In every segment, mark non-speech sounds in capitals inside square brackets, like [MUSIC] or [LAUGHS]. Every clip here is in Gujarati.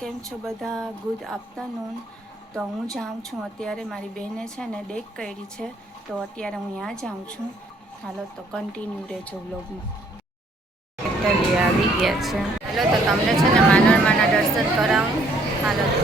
કેમ છો બધા? Good afternoon. તો હું જાઉં છું. અત્યારે મારી બહેને છે ને ડેક કરી છે. તો અત્યારે હું ત્યાં જાઉં છું. હાલો, તો કન્ટિન્યુ રહેજો બ્લોગમાં ટલી આવી ગયા છે. હાલો, તો તમને છે ને માનવમાના દર્શન કરાવું. હાલો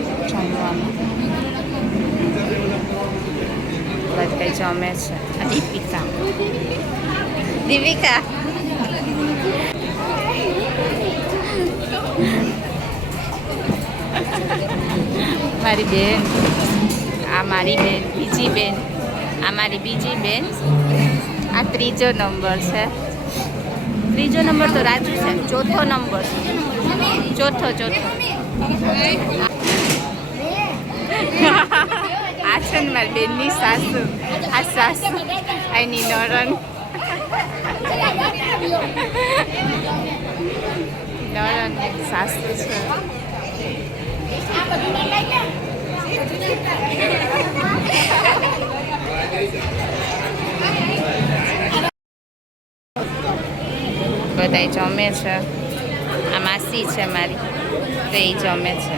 જમવાનું બધા જમે છે દીપિકા દીપિકા મારી બેન આ મારી બેન બીજી બેન આ મારી બીજી બેન આ ત્રીજો નંબર છે. ત્રીજો નંબર તો રાજુ છે. ચોથો નંબર ચોથો ચોથો [LAUGHS] આ છે ને મારી બેનની સાસુ. આ સાસુ. એની નરન નરન સાસુ છે. બધા જમે છે. આ માસી છે મારી. તો એ જમે છે.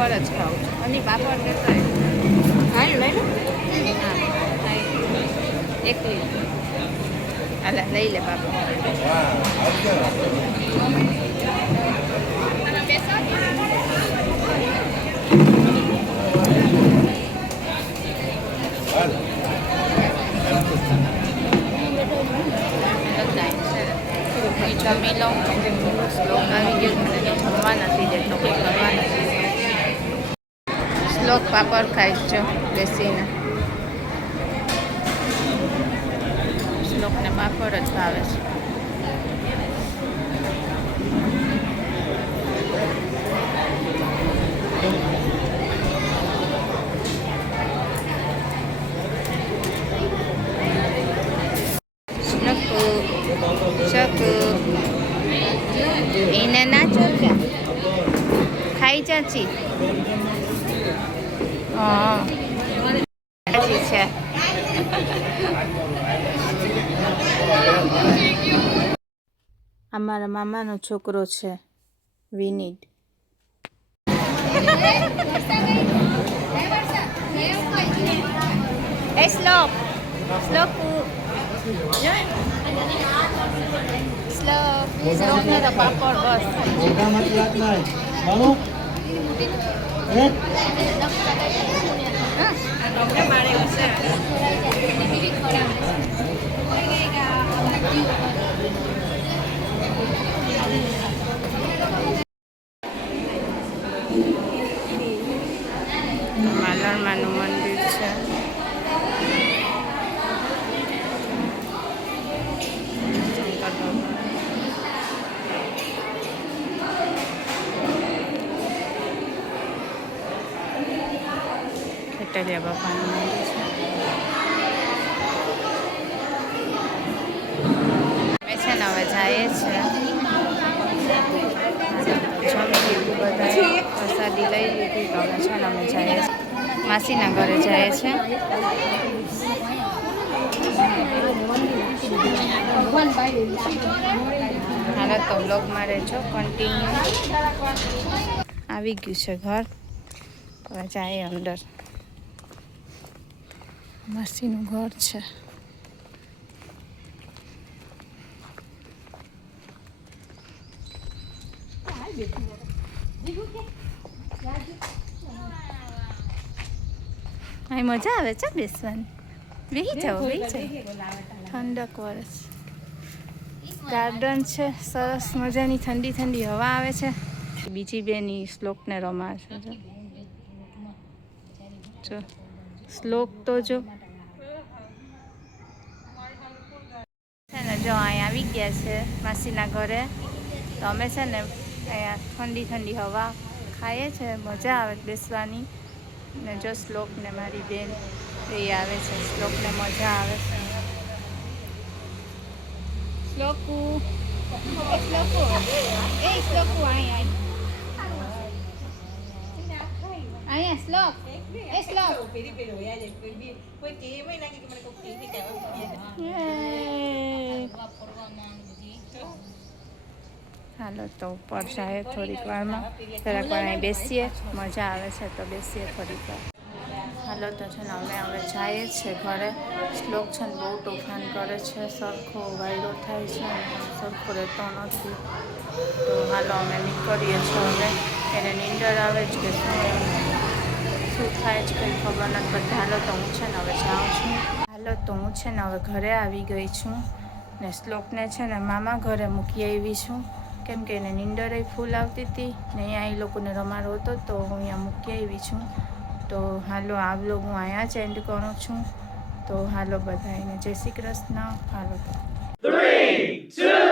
પાપડ જ ખાવું છું. અને પાપડ લેતો હા લઈ લો એકલી હાલે લઈ લે. પાપડ જમી લઉં આવી ગયો મને જમવા નથી દેતો. કંઈ કરવા નથી. શ્લોક પાપડ ખાઈશ છો બેસીને. શ્લોકને પાપડ જ ભાવે છે. એને ના ચોક્યા ખાઈ ચાચી હા ચાચી છે આ મારા મામાનો છોકરો છે વિનીત એ શ્લોક શ્લોક શ્લોક શ્લોકને તો પાપડ બસ મોટામાંથી વાત નહીં મામો એક માલણમાનું મંદિર છે કોટલિયા બાપાનું અમે છે ને હવે જઈએ છીએ. જમી બધાએ પ્રસાદી લઈ લીધી તો છે ને અમે જઈએ છીએ. માસીના ઘરે જઈએ છીએ. હાલો તો રહેજો કન્ટિન્યુ આવી ગયું છે ઘર. હવે જાય અંદર. માસીનું ઘર છે. અહીં મજા આવે છે બેસવાની? બેસી જાઓ બેસી જાઓ. ઠંડક વરસ. ગાર્ડન છે, સરસ મજાની ઠંડી ઠંડી હવા આવે છે. બીજી બેની શ્લોકને રમાશે જો. શ્લોક તો જો. છે ને જો અહીંયા આવી ગયા છે માસીના ઘરે તો અમે છે ને અહીંયા ઠંડી ઠંડી હવા ખાઈએ છે મજા આવે બેસવાની. ને જો શ્લોકને મારી બેન એ આવે છે શ્લોકને મજા આવે છે. શ્લોકુ. શ્લોકુ. એ શ્લોકુ અહીંયા. અહીંયા શ્લોક. હાલો તો ઉપર જાય થોડીક વારમાં જરાક વાર અહીં બેસીએ મજા આવે છે તો બેસીએ થોડીક વાર હાલો તો છે ને અમે હવે જઈએ છીએ છે ઘરે શ્લોક છે ને બહુ તોફાન કરે છે સરખો વાયરો થાય છે સરખો રહેતો નથી તો હાલો અમે નીકળીએ છીએ હવે એને નીંદર આવે જ કે શું થાય જ કંઈ ખબર નથી પડતી હાલો તો હું છે ને હવે જાઉં છું. હાલો તો હું છે ને હવે ઘરે આવી ગઈ છું ને શ્લોકને છે ને મામા ઘરે મૂકી આવી છું. કેમ કે એને નીંદરે ફૂલ આવતી હતી ને અહીંયા એ લોકોને રમાડો હતો તો હું અહીંયા મૂકી આવી છું. તો હાલો આ બ્લોગ હું અહીંયા જ એન્ડ કરું છું. તો હાલો બધાને જય શ્રી કૃષ્ણ. હાલો તો. Three, two, one.